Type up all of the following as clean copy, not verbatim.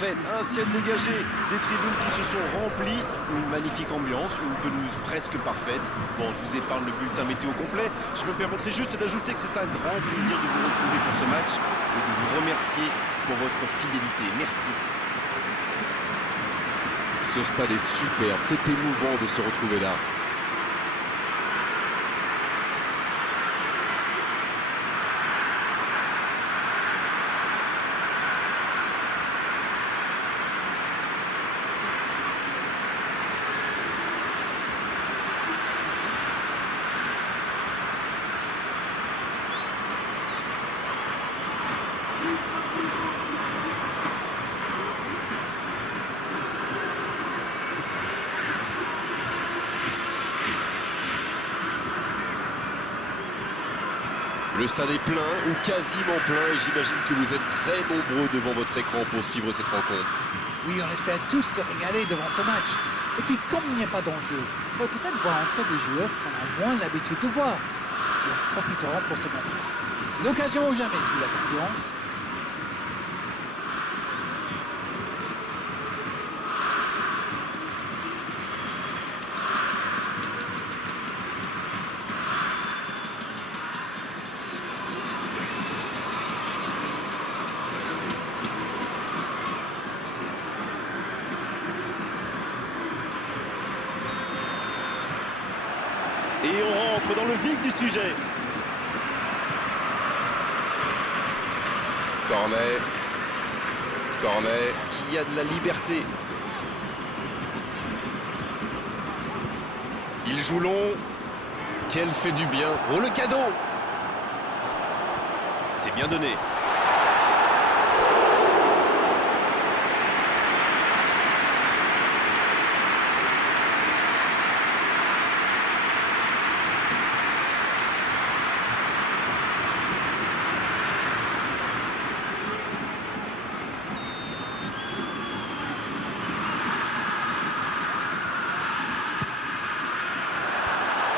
parfaite, un ciel dégagé, des tribunes qui se sont remplies, une magnifique ambiance, une pelouse presque parfaite. Bon, je vous épargne le bulletin météo complet. Je me permettrai juste d'ajouter que c'est un grand plaisir de vous retrouver pour ce match et de vous remercier pour votre fidélité. Merci. Ce stade est superbe, c'est émouvant de se retrouver là. Le stade est plein ou quasiment plein et j'imagine que vous êtes très nombreux devant votre écran pour suivre cette rencontre. Oui, on espère tous se régaler devant ce match. Et puis, comme il n'y a pas d'enjeu, on pourrait peut-être voir entrer des joueurs qu'on a moins l'habitude de voir, qui en profiteront pour se montrer. C'est l'occasion ou jamais, vu la concurrence. Et on rentre dans le vif du sujet. Cornet. Cornet. Qui a de la liberté. Il joue long. Quel fait du bien. Oh, le cadeau! C'est bien donné.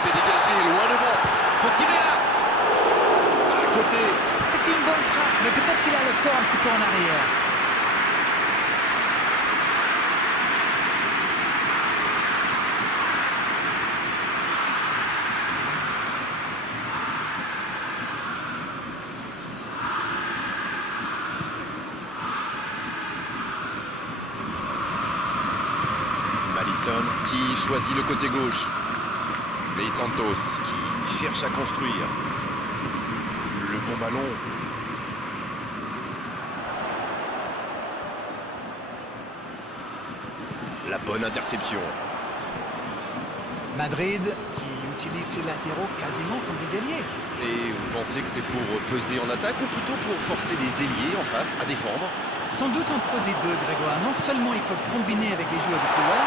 C'est dégagé, loin devant. Faut tirer là. À côté. C'est une bonne frappe, mais peut-être qu'il a le corps un petit peu en arrière. Madison qui choisit le côté gauche. Et Santos qui cherche à construire. Le bon ballon. La bonne interception. Madrid, qui utilise ses latéraux quasiment comme des ailiers. Et vous pensez que c'est pour peser en attaque ou plutôt pour forcer les ailiers en face à défendre? Sans doute un peu des deux, Grégoire. Non seulement ils peuvent combiner avec les joueurs de couloir,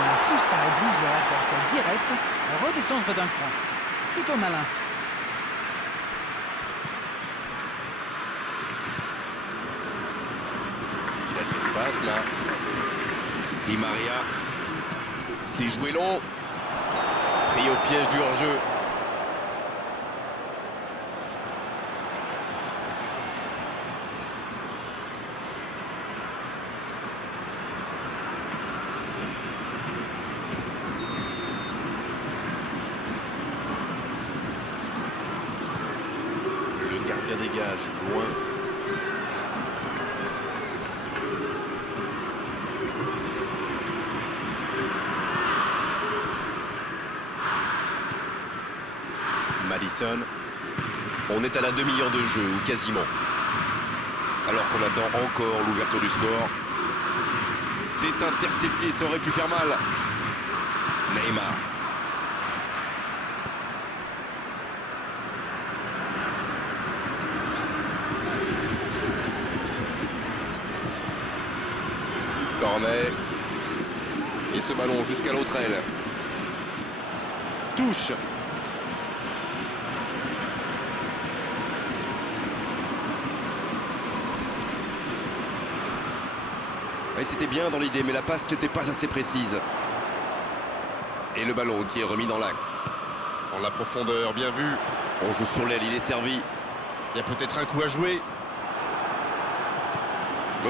mais en plus ça oblige leur adversaire direct à redescendre d'un cran. Plutôt malin. Il a de l'espace là. Di Maria. C'est joué long. Pris au piège du hors-jeu. Le gardien dégage loin. Madison. On est à la demi-heure de jeu, ou quasiment. Alors qu'on attend encore l'ouverture du score. C'est intercepté, ça aurait pu faire mal. Neymar. Cornet. Et ce ballon jusqu'à l'autre aile. Touche. Et c'était bien dans l'idée, mais la passe n'était pas assez précise. Et le ballon qui est remis dans l'axe. En la profondeur, bien vu. On joue sur l'aile, il est servi. Il y a peut-être un coup à jouer.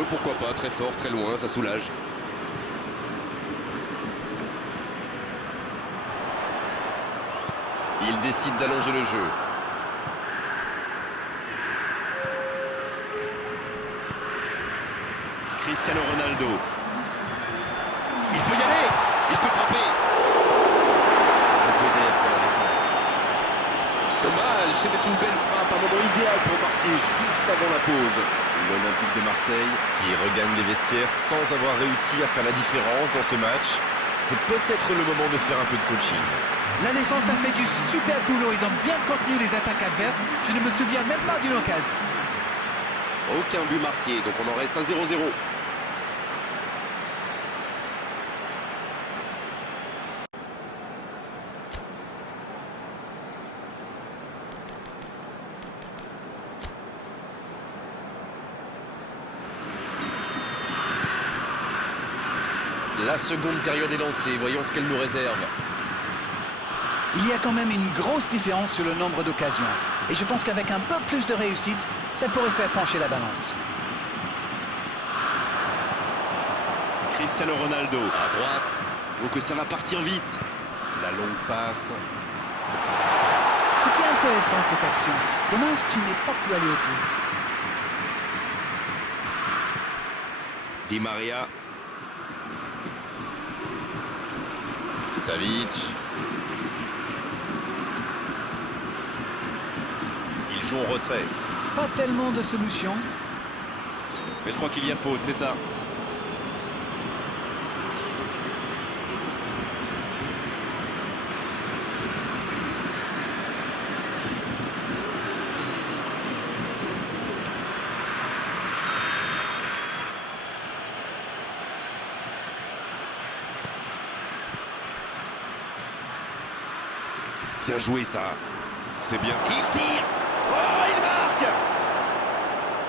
Pourquoi pas, très fort, très loin, ça soulage. Il décide d'allonger le jeu. Cristiano Ronaldo. Il peut y aller, il peut frapper. Un peu d'air pour la défense. Dommage, c'était une belle frappe, un moment idéal pour marquer juste avant la pause. L'Olympique de Marseille. Qui regagne les vestiaires sans avoir réussi à faire la différence dans ce match. C'est peut-être le moment de faire un peu de coaching. La défense a fait du super boulot. Ils ont bien contenu les attaques adverses. Je ne me souviens même pas d'une occasion. Aucun but marqué, donc on en reste à 0-0. La seconde période est lancée, voyons ce qu'elle nous réserve. Il y a quand même une grosse différence sur le nombre d'occasions. Et je pense qu'avec un peu plus de réussite, ça pourrait faire pencher la balance. Cristiano Ronaldo. À droite. Donc ça va partir vite. La longue passe. C'était intéressant cette action. Dommage qu'il n'ait pas pu aller au bout. Di Maria. Savic. Il joue en retrait. Pas tellement de solutions. Mais je crois qu'il y a faute, c'est ça. Bien joué ça. C'est bien. Il tire. Oh, il marque.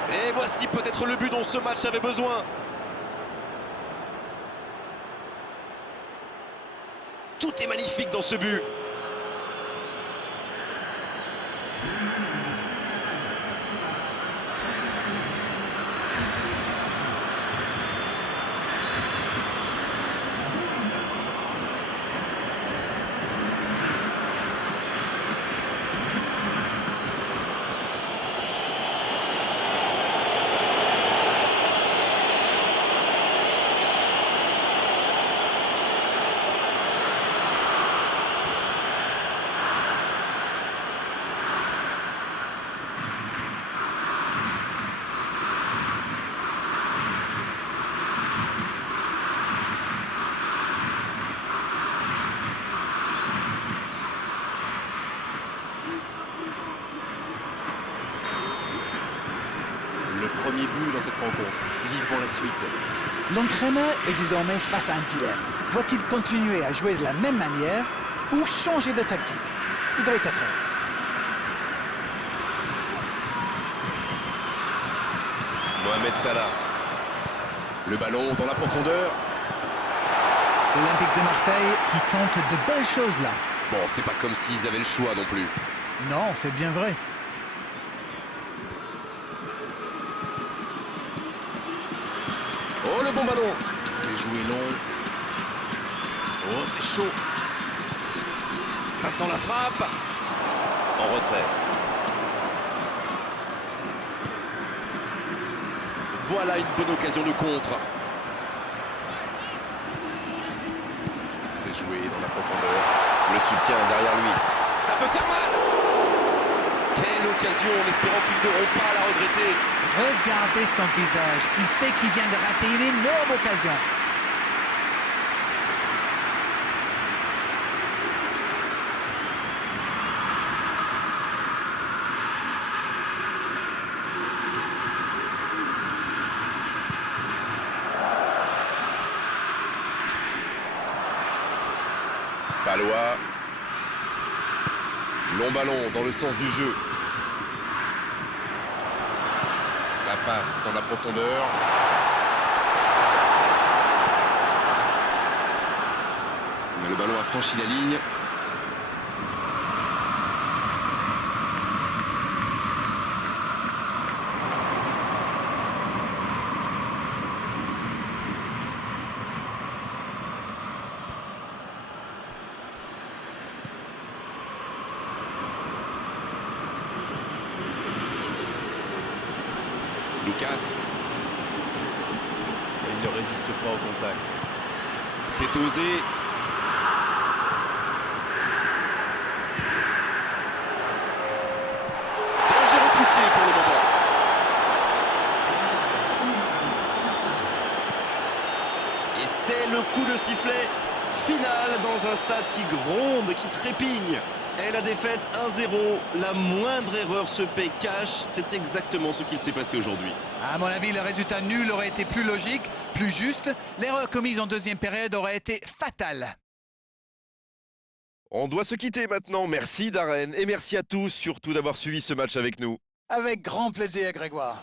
Et voici peut-être le but dont ce match avait besoin. Tout est magnifique dans ce but. Le premier but dans cette rencontre. Vivement la suite. L'entraîneur est désormais face à un dilemme. Doit-il continuer à jouer de la même manière ou changer de tactique? Vous avez 4 heures. Mohamed Salah. Le ballon dans la profondeur. L'Olympique de Marseille qui tente de belles choses là. Bon, c'est pas comme s'ils avaient le choix non plus. Non, c'est bien vrai. Oh, le bon ballon. C'est joué long. Oh, c'est chaud. Ça sent la frappe. En retrait. Voilà une bonne occasion de contre. C'est joué dans la profondeur. Le soutien derrière lui. Ça peut faire mal. Quelle occasion, en espérant qu'ils n'auront pas à la regretter. Regardez son visage. Il sait qu'il vient de rater une énorme occasion. Palois. Long ballon dans le sens du jeu. La passe dans la profondeur. Mais le ballon a franchi la ligne. Il ne résiste pas au contact. C'est osé. Danger repoussé pour le moment. Et c'est le coup de sifflet final dans un stade qui gronde, qui trépigne. Et la défaite 1-0, la moindre erreur se paie cash. C'est exactement ce qu'il s'est passé aujourd'hui. À mon avis, le résultat nul aurait été plus logique, plus juste. L'erreur commise en deuxième période aurait été fatale. On doit se quitter maintenant. Merci Darren et merci à tous surtout d'avoir suivi ce match avec nous. Avec grand plaisir, Grégoire.